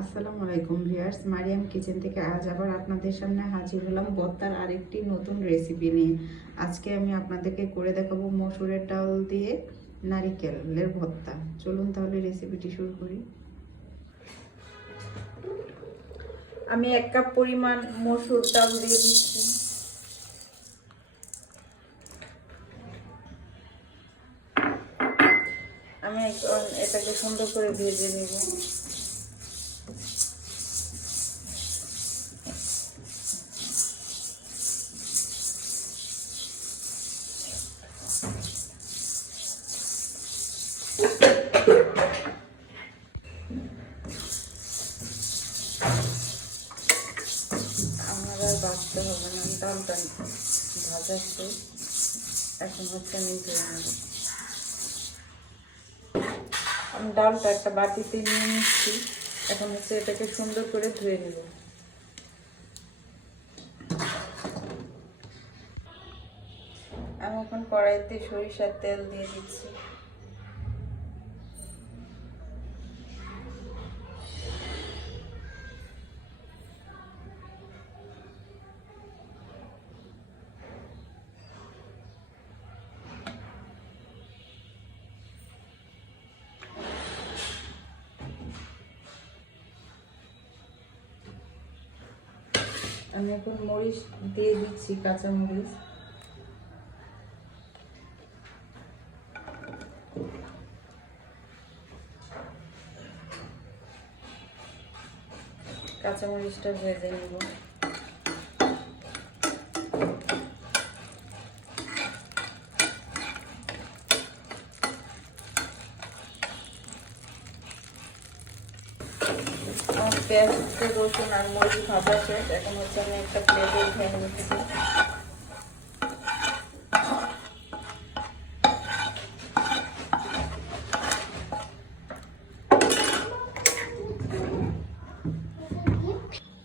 আসসালামু আলাইকুম viewers, Mariam kitchen থেকে আজ আবার আপনাদের সামনে হাজির হলাম ভর্তার আরেকটি নতুন রেসিপি নিয়ে। আজকে আমি আপনাদেরকে করে দেখাবো মসুরের ডাল দিয়ে নারিকেলের ভর্তা। চলুন তাহলে রেসিপিটি শুরু করি। আমি 1 কাপ পরিমাণ মসুর ডাল দিয়ে দিচ্ছি। আমি এটাকে সুন্দর করে ভেজে নেব। আমার আর বাঁচতে হবে না, ডালটা ভাজাচ্ছে। এখন হচ্ছে আমি ধুয়ে নেব। আমি ডালটা একটা বাটিতে নিয়ে নিচ্ছি। এখন হচ্ছে এটাকে সুন্দর করে ধুয়ে নেব। আমি এখন কড়াইতে সরিষার তেল দিয়ে দিচ্ছি। আমি এখন মরিচ দিয়ে দিচ্ছি, কাঁচা মরিচ। কাঁচা মরিচটা ভেজে নেব। পেঁয়াজ, রসুন আর মরিচ ভাজা শেষ। এখন হচ্ছে আমি একটা প্লেটে উঠিয়ে নিচ্ছি।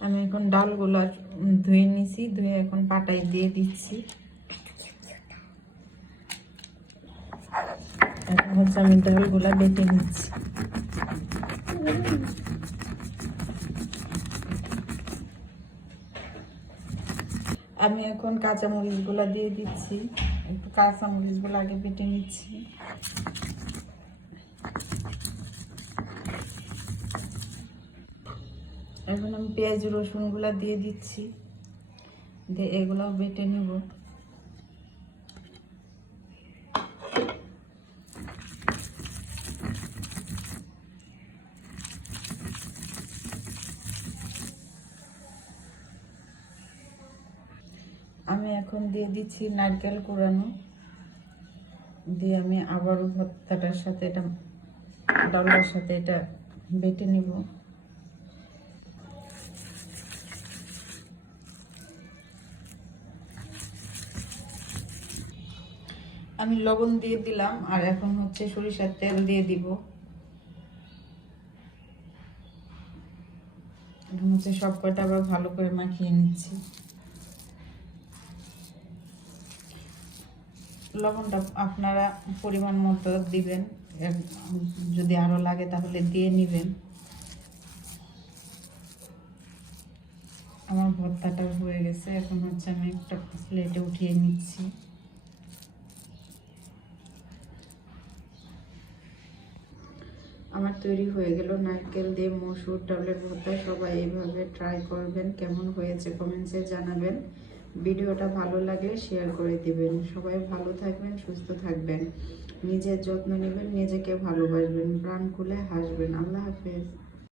আমি এখন ডালগুলা ধুয়ে নিছি, ধুয়ে এখন পাটায় দিয়ে দিচ্ছি। এখন হচ্ছে আমি ডালগুলা বেটে নিচ্ছি। আমি এখন কাঁচামরিচগুলা দিয়ে দিচ্ছি। একটু কাঁচামরিচগুলো আগে বেটে নিচ্ছি। এখন আমি পেঁয়াজ রসুনগুলা দিয়ে দিচ্ছি, দিয়ে এগুলাও বেটে নেব। আমি এখন দিয়ে দিচ্ছি নারকেল কোরানো, দিয়ে আমি আবারও ভর্তাটার সাথে এটা ডালের সাথে এটা বেটে নিব। আমি লবণ দিয়ে দিলাম, আর এখন হচ্ছে সরিষার তেল দিয়ে দিব। এখন হচ্ছে সব কয়টা আবার ভালো করে মাখিয়ে নিচ্ছি। লবণটা আপনারা পরিমাণ মতো দিবেন, যদি আরো লাগে তাহলে দিয়ে নেবেন। আমার ভর্তাটা হয়ে গেছে। এখন হচ্ছে আমি একটা প্লেটে উঠিয়ে নিচ্ছি। আমার তৈরি হয়ে গেল নারকেল দিয়ে মসুর ডালের ভর্তা। সবাই এইভাবে ট্রাই করবেন, কেমন হয়েছে কমেন্টসে জানাবেন। ভিডিওটা ভালো লাগলে শেয়ার করে দিবেন। সবাই ভালো থাকবেন, সুস্থ থাকবেন, নিজের যত্ন নেবেন, নিজেকে ভালোবাসবেন, প্রাণ খুলে হাসবেন। আল্লাহ হাফেজ।